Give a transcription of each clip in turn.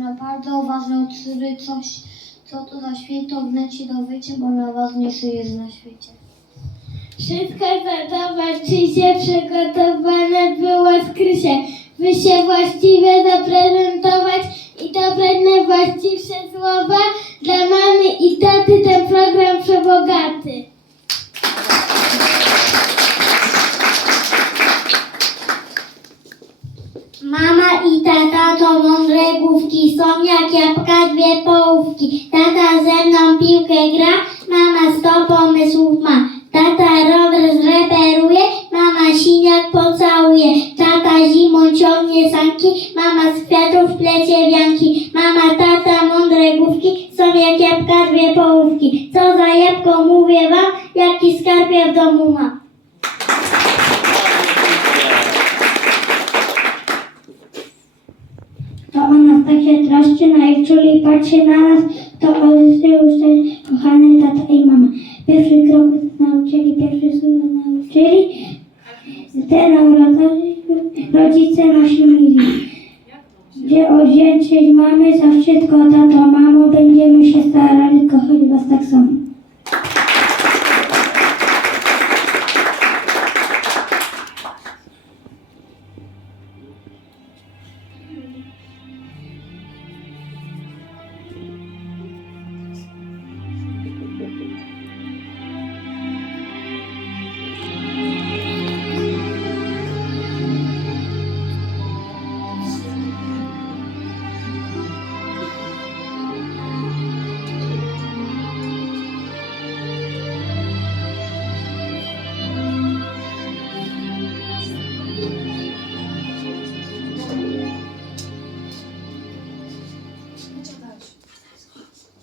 na bardzo ważne odsyły coś, co to za święto wnęci dowiecie, bo najważniejsze jest na świecie. Czy się przygotowane było skrysie, by się właściwie zaprezentować i dobrać najwłaściwsze słowa dla mamy i taty ten program przebogaty. Tata to mądre główki, są jak jabłka dwie połówki. Tata ze mną piłkę gra, mama sto pomysłów ma. Tata rower zreperuje, mama siniak pocałuje. Tata zimą ciągnie sanki, mama z kwiatów plecie wianki. Mama, tata, mądre główki, są jak jabłka dwie połówki. Co za jabłko mówię wam, jaki skarb ja w domu mam. To o nas tak się troszczy, najczulej patrzy na nas, to odzyskał się kochany tata i mama. Pierwszy krok nauczyli, pierwszy słowo nauczyli, te nam ro- rodzice nasi mili. Gdzie odwdzięczyć mamy za wszystko, tato, mamo, będziemy się starali kochać was tak samo.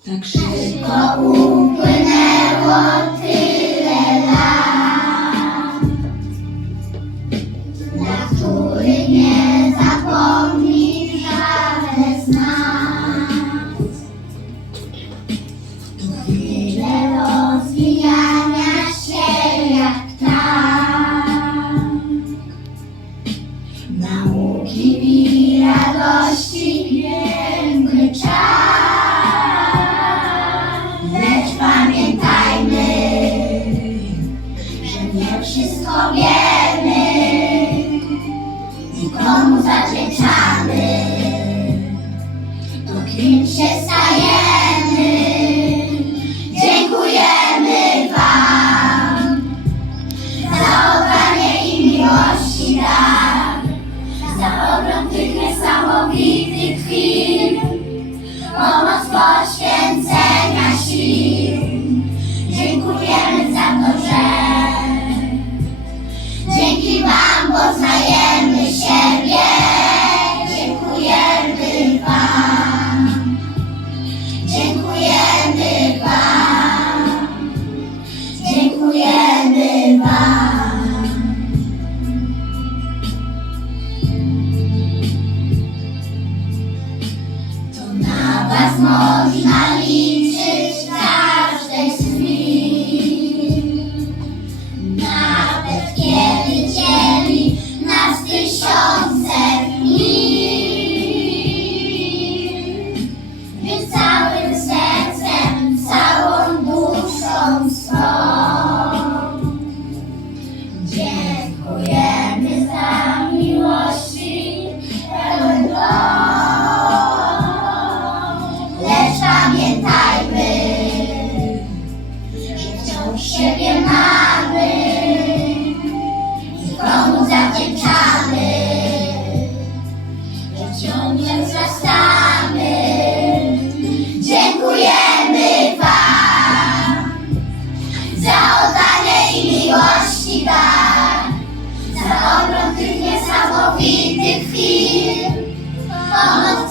Tak szybko nauki i komu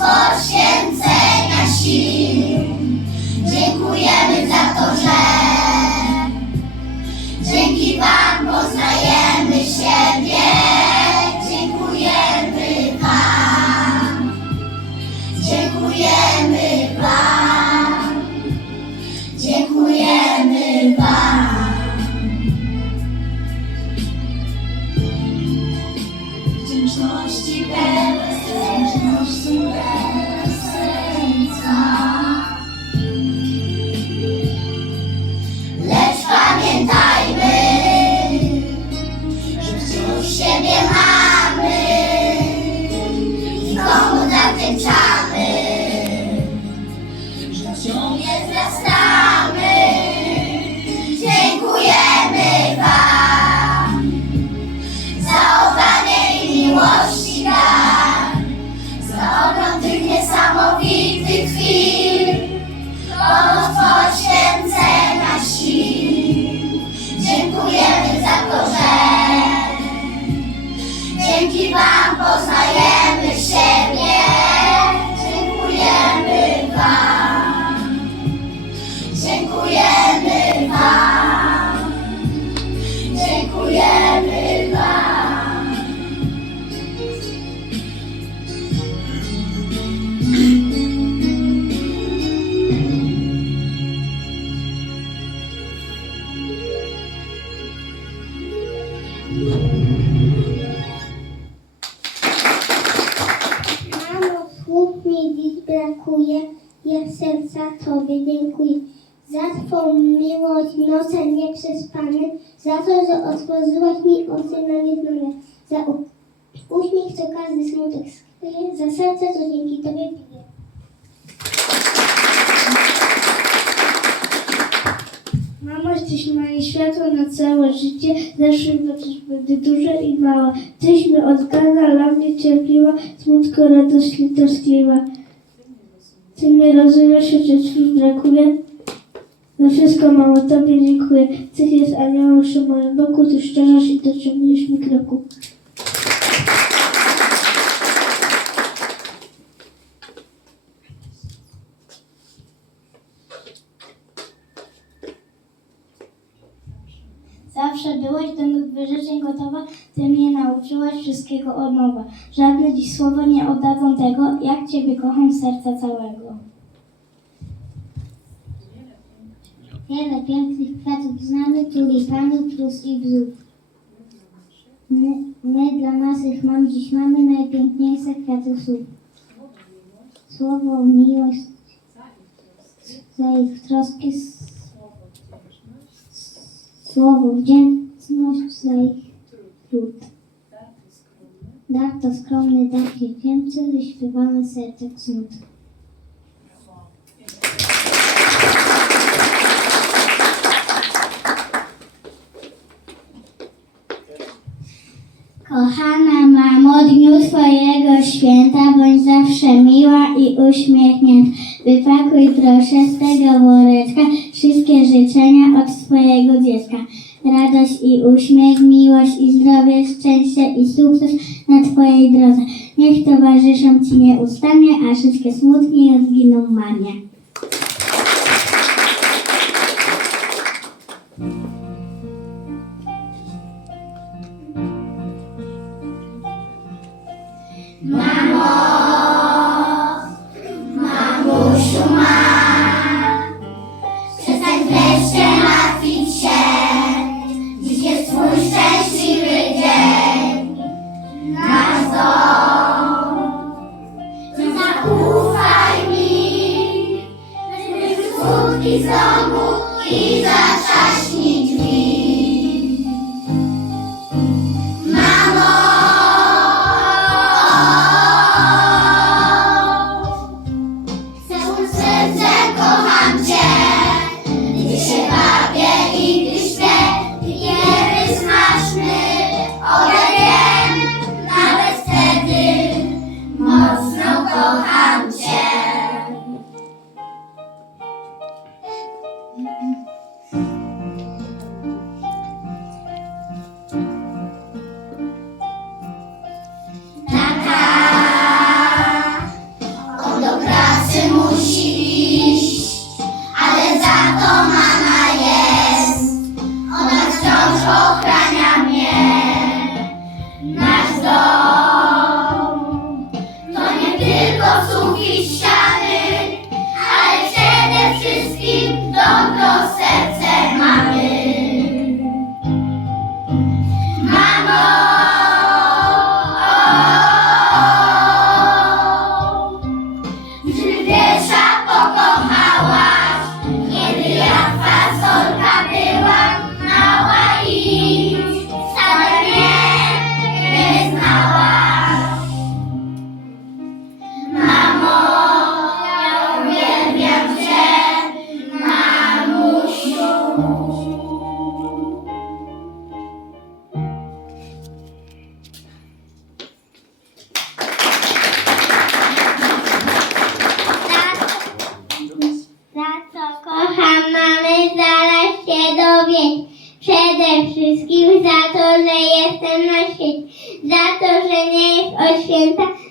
我现 Odgana, dla mnie cierpliwa, smutko, radość, litościliwa. Ty mnie rozumiesz, chociaż słów brakuje. Za wszystko, mamo, Tobie dziękuję. Tyś jest aniołem przy moim boku, Ty szczerzasz i dociągniesz mi kroku. Ty mnie nauczyłaś wszystkiego od nowa. Żadne dziś słowo nie oddadzą tego, jak Ciebie kocham serca całego. Wiele pięknych kwiatów znamy, tulipanów, plus i bzów. My, my dla naszych mam dziś mamy najpiękniejsze kwiaty słów. Słowo miłość, za ich troski, słowo wdzięczność za ich trud. Dar to skromny dar dziecięcy, wyśpiewany sercek. Kochana mamo, dniu Twojego święta bądź zawsze miła i uśmiechnięta. Wypakuj proszę z tego woreczka wszystkie życzenia od Twojego dziecka. Radość i uśmiech, miłość i zdrowie, szczęście i sukces na Twojej drodze. Niech towarzyszą Ci nieustannie, a wszystkie smutki odginą marnie. Smutki z 80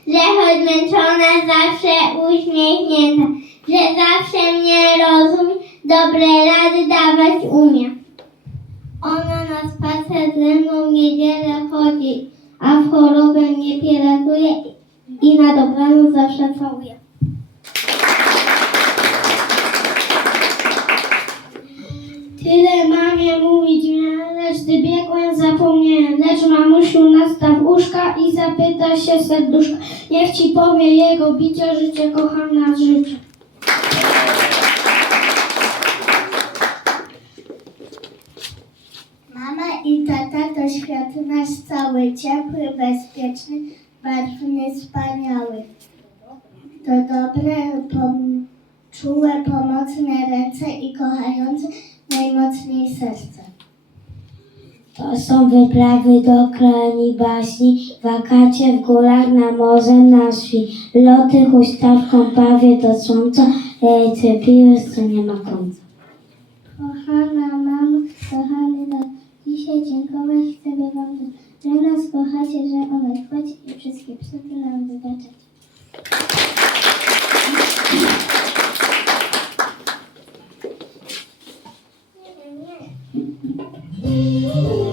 i tata to świat nasz cały, ciepły, bezpieczny, barwny, wspaniały. To dobre, pom- czułe, pomocne ręce i kochające najmocniej serce. To są wyprawy do krani baśni, wakacie w górach, na morze, na wsi, loty huśtawką, pawie do słońca, piły, co nie ma końca. Kochana mamo, kochany dom, dzisiaj dziękować chcę wam, że nas kochacie, że o nas i wszystkie psuty nam wybaczacie. Mój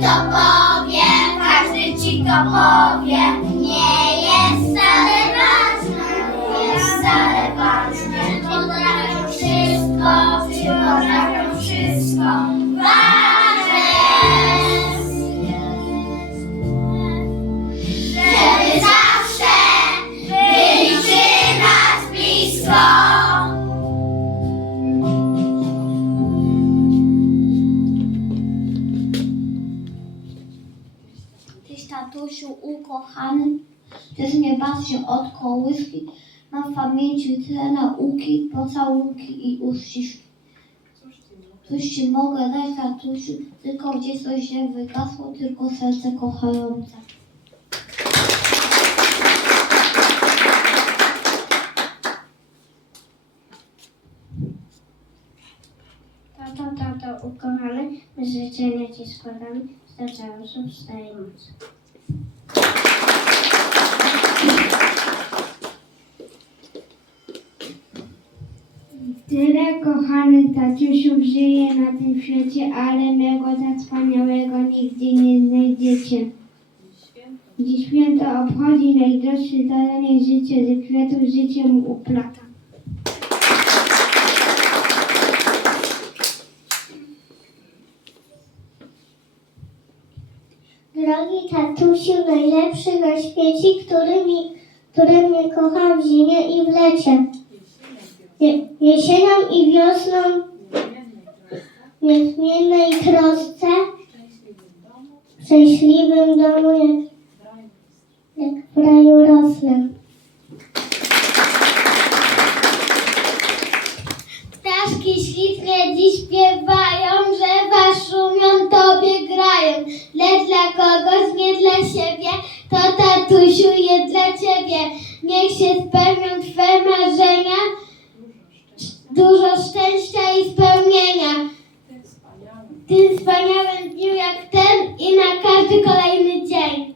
to powie, każdy ci to powie, nie jest wcale ważne, jest wcale ważne, potrafią wszystko, potrafią wszystko, tatusiu ukochany, też mnie bawię od kołyski. Mam w pamięci tyle nauki, pocałunki i uściski. Coś ci mogę dać, tatusiu, tylko gdzieś coś się wygasło, tylko serce kochające. Tato, tato, ukochany, życzenia Ci składamy, starczają się w stałej mocy. Tyle kochany tatusiów żyje na tym świecie, ale mego tak wspaniałego nigdzie nie znajdziecie. Dziś święto obchodzi najdroższy daronek życie, ze kwiatów życie mu uplata. Drogi tatusiu, najlepszy na świecie, który, mi, który mnie kocha w zimie i w lecie. Jesienią i wiosną niezmiennej trosce, w szczęśliwym domu jak, jak w raju rosnym. Ptaszki ślicznie dziś śpiewają, drzewa szumią, tobie grają. Lecz dla kogoś, nie dla siebie, to tatusiu jest dla ciebie. Niech się spełni dużo szczęścia i spełnienia. W tym wspaniałym dniu jak ten i na każdy kolejny dzień.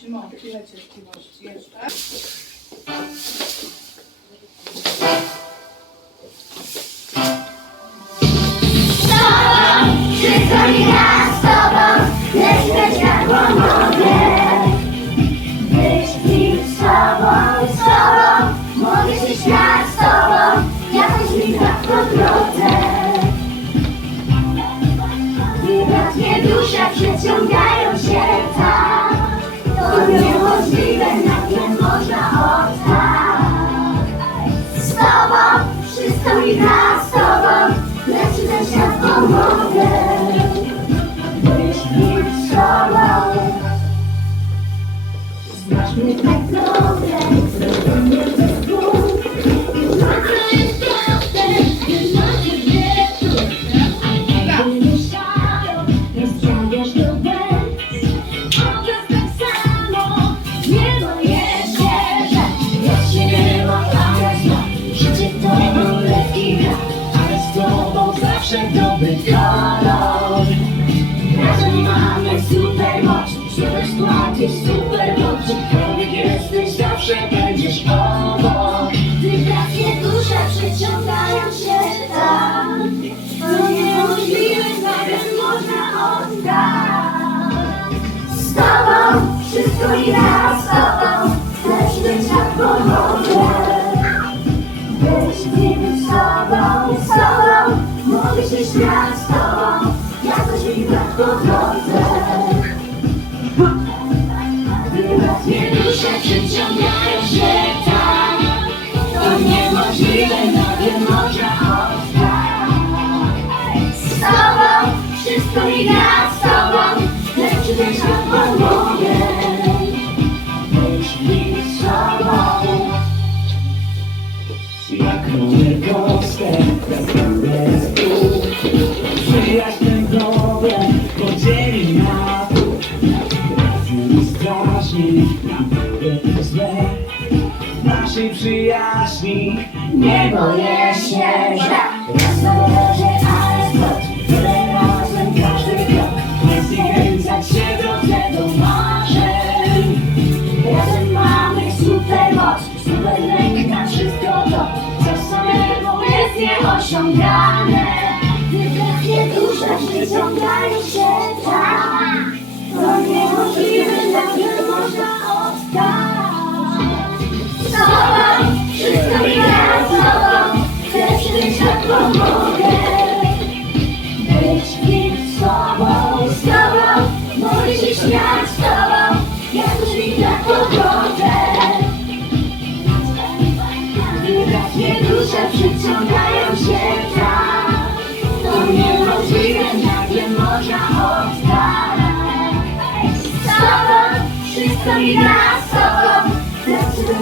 Szymon, chwilę cierpliwości jeszcze. Wszystko mi gra z tobą Lecz ten świat pomogę. Znasz mnie tak wszystko gra z tobą Lecz być jak Przyjaźń problem podzieli na pół Razem strasznie, naprawdę źle naszej przyjaźni nie boję się, że Raz należy, ale super lęk na wszystko to Co samemu jest nieosiągane przyciągają się tam To niemożliwe, nagle można oddać Z tobą wszystko gra z tobą. Lecz być jak pomogę Być nim z tobą, z tobą. Mogę się śmiać z tobą. Jak mi tak po drodze Wielkie dusze przyciągają się wszystko mi gra z tobą Lecz